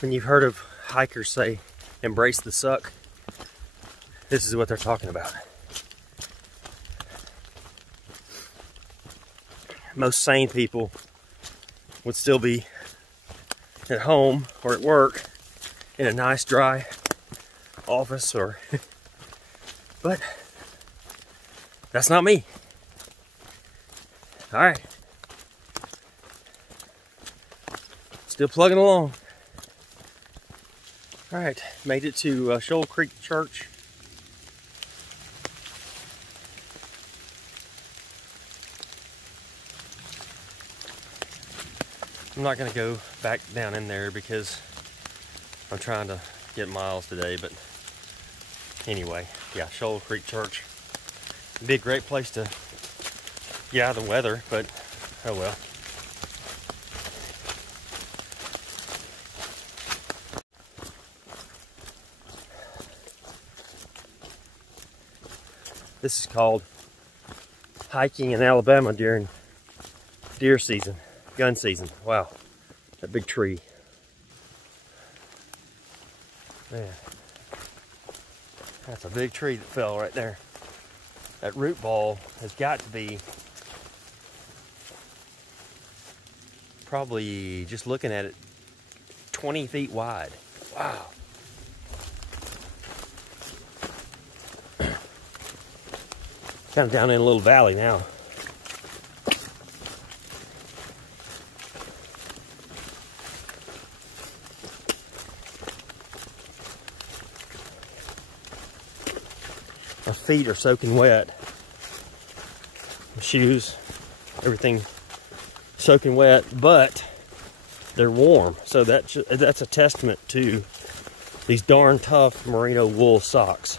When you've heard of hikers say, embrace the suck, this is what they're talking about. Most sane people would still be at home or at work in a nice dry office or but that's not me. All right, still plugging along. All right, made it to Shoal Creek Church. I'm not gonna go back down in there because I'm trying to get miles today, but anyway, yeah, Shoal Creek Church. It'd be a great place to get out of the weather, but oh well. This is called hiking in Alabama during deer season, gun season. Wow, that big tree. Man, that's a big tree that fell right there. That root ball has got to be probably, just looking at it, 20 feet wide. Wow. Kind of down in a little valley now. My feet are soaking wet. My shoes, everything soaking wet, but they're warm. So that's a testament to these darn tough merino wool socks.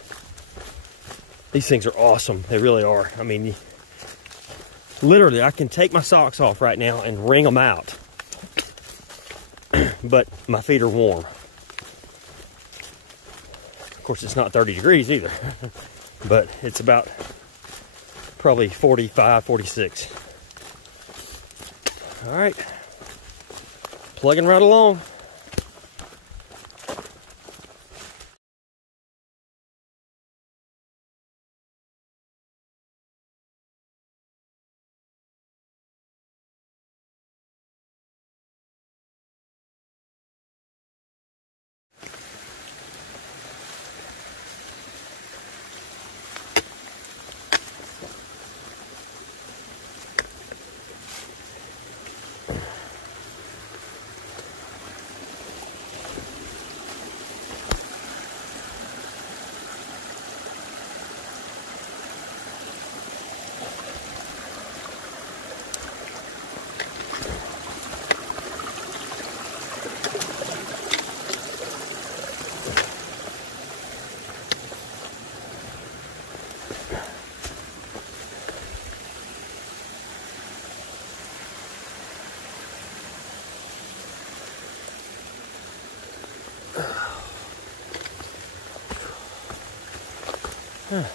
These things are awesome. They really are. I mean, literally, I can take my socks off right now and wring them out. But my feet are warm. Of course, it's not 30 degrees either. But it's about probably 45, 46. All right. Plugging right along.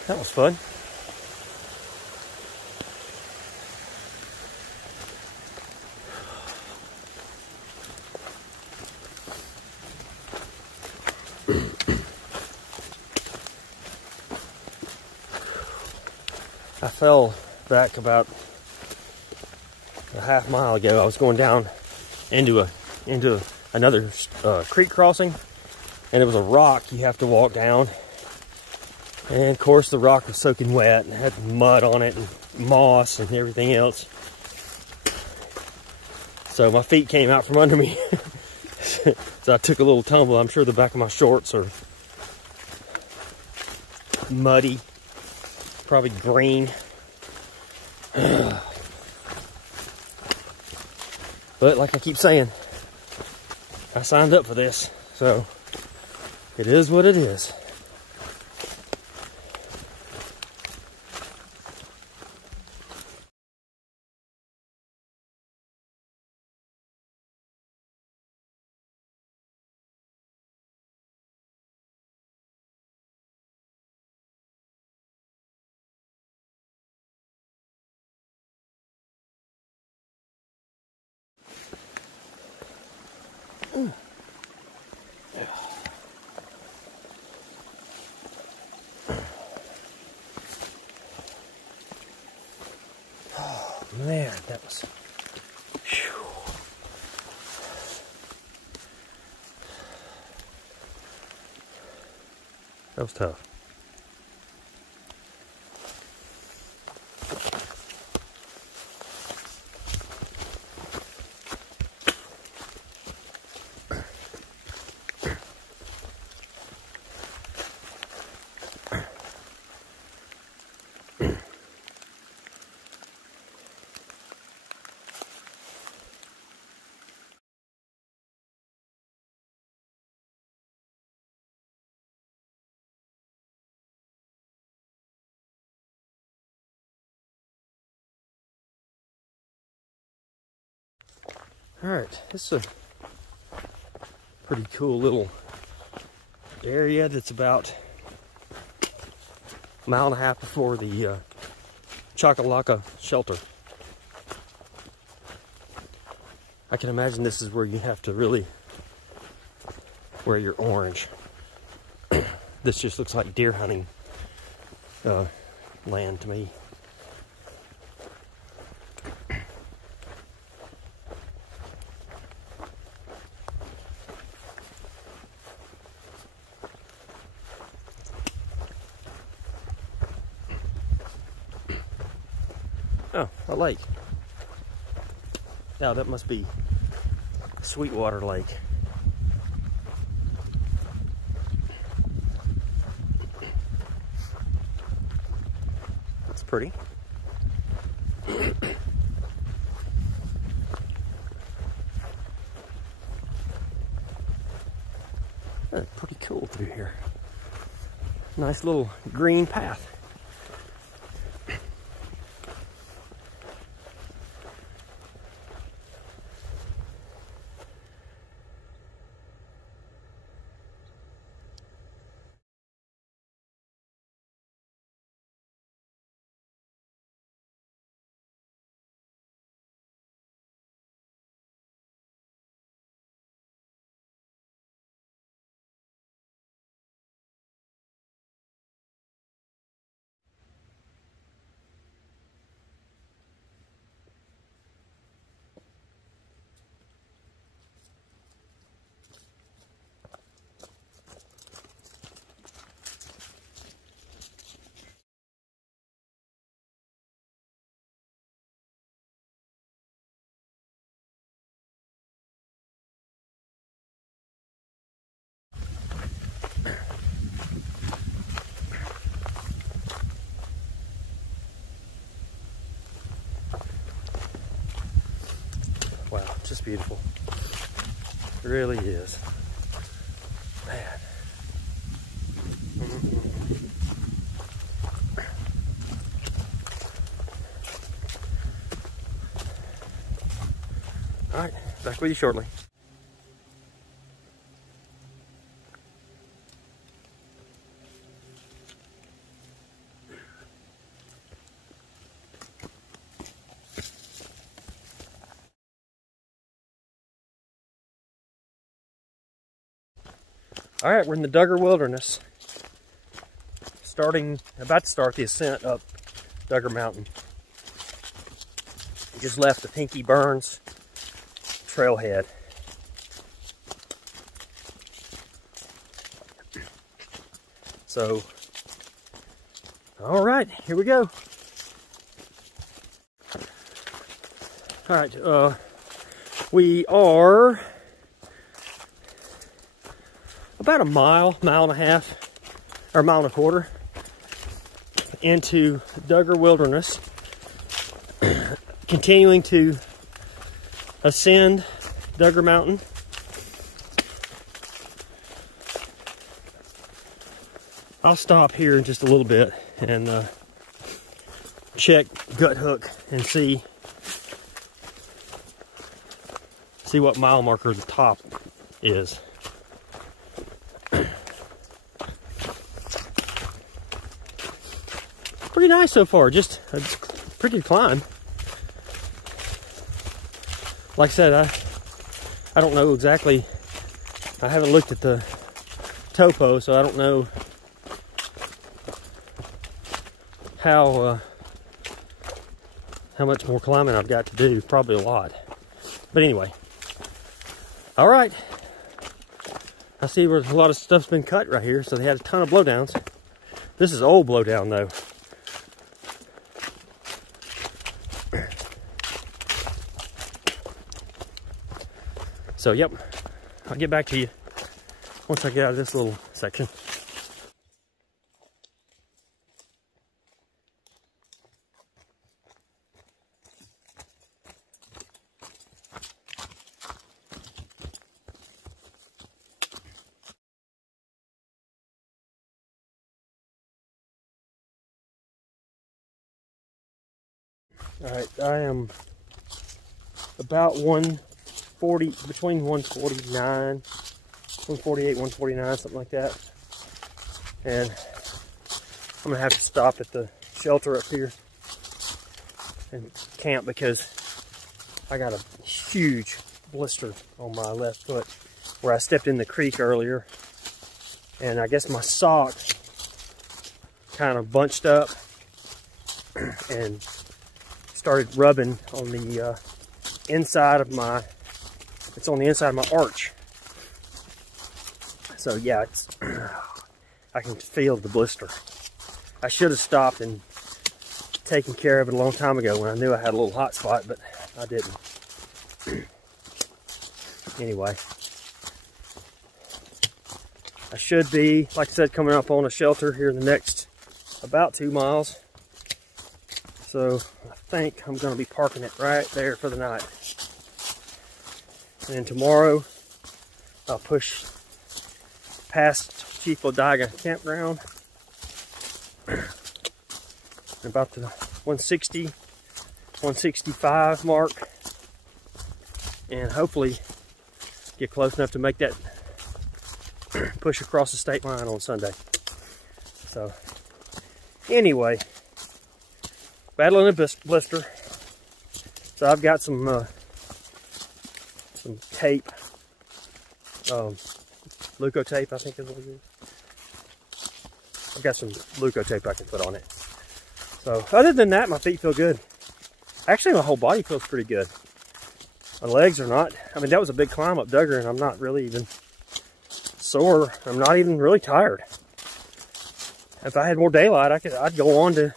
That was fun. I fell back about a half mile ago. I was going down into another creek crossing, and it was a rock you have to walk down. And of course the rock was soaking wet and had mud on it and moss and everything else. So my feet came out from under me. So I took a little tumble. I'm sure the back of my shorts are muddy, probably green. But like I keep saying, I signed up for this, so it is what it is. man, that was... Whew. That was tough. Alright, this is a pretty cool little area that's about a mile and a half before the Chakalaka shelter. I can imagine this is where you have to really wear your orange. This just looks like deer hunting land to me. Oh, a lake. Now that must be Sweetwater Lake. That's pretty. That's pretty cool through here. Nice little green path. Wow, just beautiful. It really is. Man. All right, back with you shortly. All right, we're in the Duggar Wilderness. About to start the ascent up Duggar Mountain. We just left the Pinky Burns trailhead. So, all right, here we go. All right, we are about a mile and a half, or a mile and a quarter into Duggar Wilderness, continuing to ascend Duggar Mountain. I'll stop here in just a little bit and check Gut Hook and see what mile marker the top is. Pretty nice so far, just a pretty climb. Like I said, I don't know exactly, I haven't looked at the topo, so I don't know how how much more climbing I've got to do. Probably a lot. But anyway. All right. I see where a lot of stuff's been cut right here, so they had a ton of blowdowns. This is old blowdown though. So yep, I'll get back to you once I get out of this little section. All right, I am about 140, between 149, 148, 149, something like that. And I'm gonna have to stop at the shelter up here and camp because I got a huge blister on my left foot where I stepped in the creek earlier. And I guess my sock kind of bunched up and started rubbing on the inside of my, it's on the inside of my arch. So yeah, it's, I can feel the blister. I should have stopped and taken care of it a long time ago when I knew I had a little hot spot, but I didn't. Anyway, I should be, like I said, coming up on a shelter here in the next about 2 miles. So I think I'm going to be parking it right there for the night. And then tomorrow I'll push past Chief Lodiga campground about the 160, 165 mark, and hopefully get close enough to make that push across the state line on Sunday. So anyway, battling a blister. So I've got some tape, Leukotape, I think is what it is. I've got some Leukotape I can put on it. So other than that, my feet feel good. Actually, my whole body feels pretty good. My legs are not. I mean, that was a big climb up Duggar, and I'm not really even sore. I'm not even really tired. If I had more daylight, I'd go on to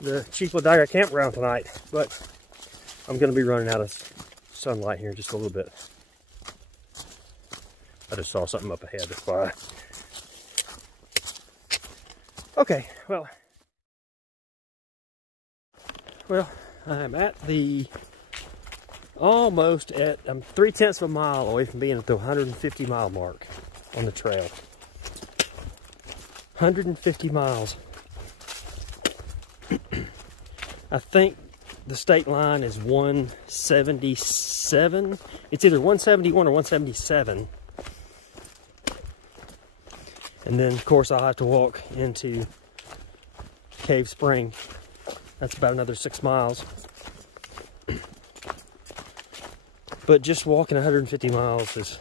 the Chief Lodiga campground tonight, but I'm going to be running out of sunlight here in just a little bit. I just saw something up ahead, that's why. Okay, well, I'm at the, almost at, I'm 3/10 of a mile away from being at the 150 mile mark on the trail. 150 miles. I think the state line is 177. It's either 171 or 177. And then, of course, I'll have to walk into Cave Spring. That's about another 6 miles. But just walking 150 miles is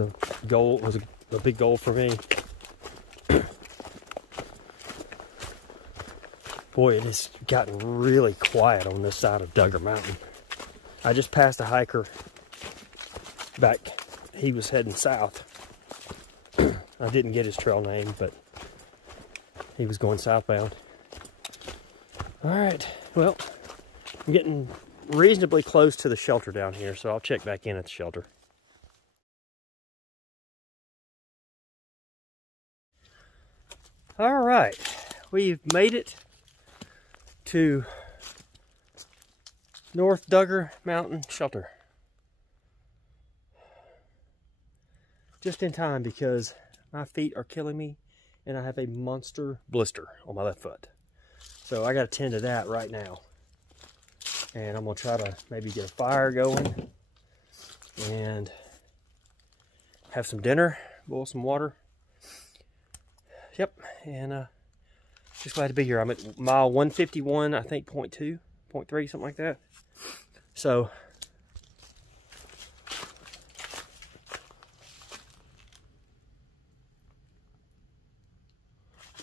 a goal. Was a big goal for me. Boy, it has gotten really quiet on this side of Duggar Mountain. I just passed a hiker back. He was heading south. I didn't get his trail name, but he was going southbound. All right, well, I'm getting reasonably close to the shelter down here, so I'll check back in at the shelter. All right, we've made it to North Duggar Mountain Shelter. Just in time because my feet are killing me and I have a monster blister on my left foot. So I got to tend to that right now. And I'm going to try to maybe get a fire going and have some dinner, boil some water. Yep, and just glad to be here. I'm at mile 151, I think, 0.2, 0.3, something like that. So,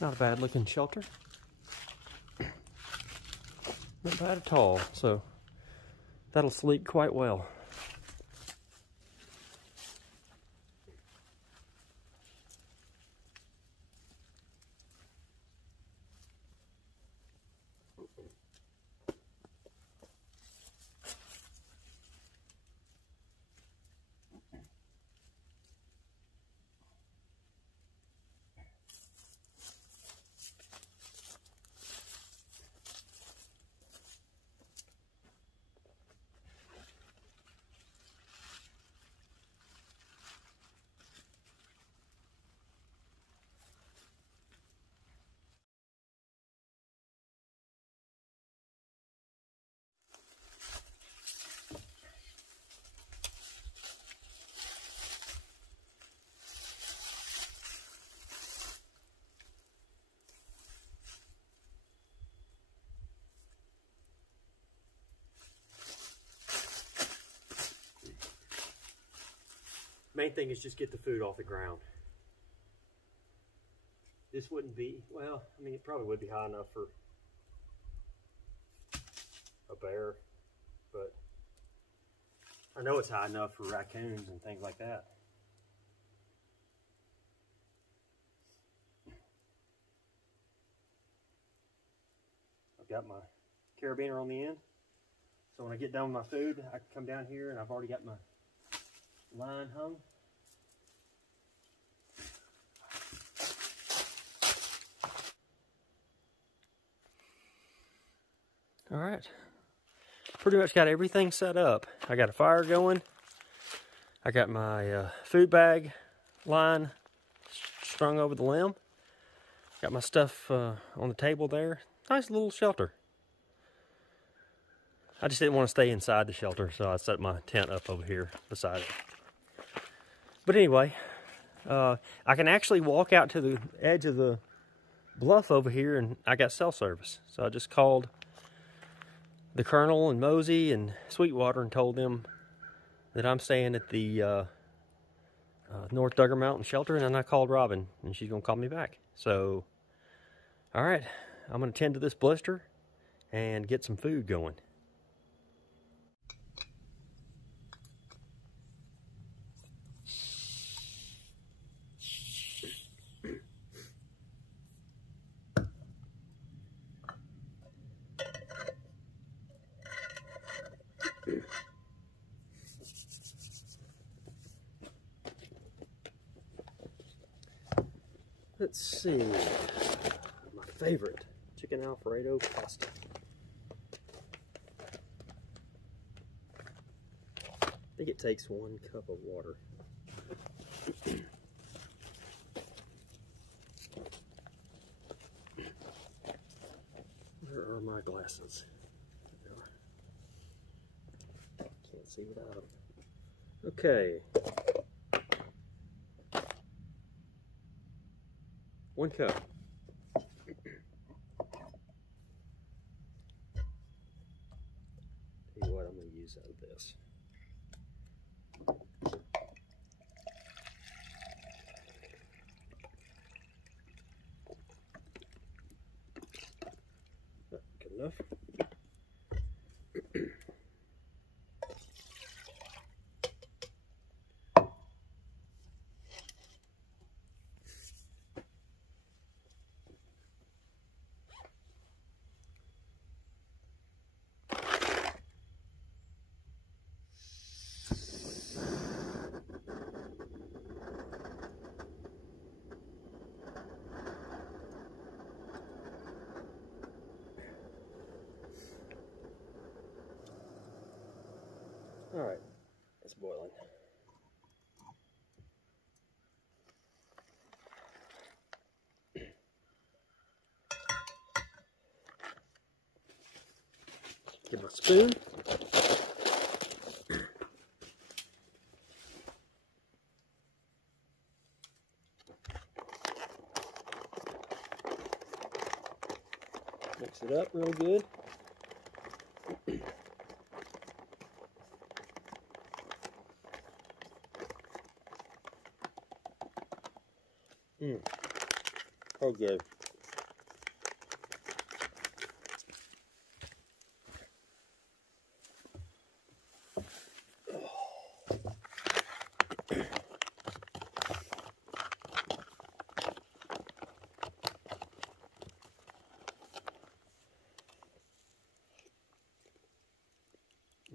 not a bad looking shelter. Not bad at all. So that'll sleep quite well. Main thing is just get the food off the ground. This wouldn't be, well, I mean, it probably would be high enough for a bear, but I know it's high enough for raccoons and things like that. I've got my carabiner on the end, so when I get done with my food, I can come down here and I've already got my line hung. All right, pretty much got everything set up. I got a fire going. I got my food bag line strung over the limb. Got my stuff on the table there. Nice little shelter. I just didn't want to stay inside the shelter, so I set my tent up over here beside it. But anyway, I can actually walk out to the edge of the bluff over here, and I got cell service. So I just called the Colonel and Mosey and Sweetwater and told them that I'm staying at the North Duggar Mountain shelter, and then I called Robin, and she's gonna call me back. So, all right, I'm gonna tend to this blister and get some food going. Let's see, my favorite, chicken Alfredo pasta. I think it takes 1 cup of water. Where are my glasses? Can't see without them. Okay. 1 cup. Tell you what, I'm going to use out of this. Good enough. All right, it's boiling. Get my spoon. Mix it up real good. Oh, good.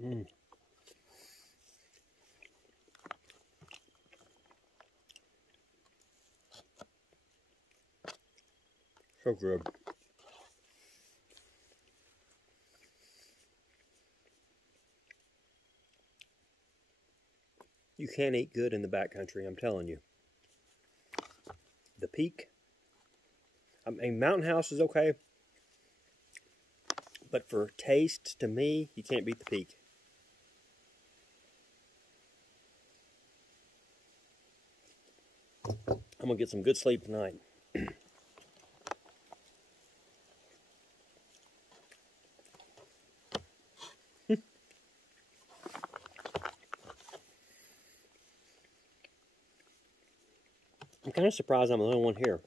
Mm. So good. You can't eat good in the backcountry, I'm telling you. The Peak, I mean, Mountain House is okay, but for taste, to me, you can't beat the Peak. I'm gonna get some good sleep tonight. I'm kind of surprised I'm the only one here.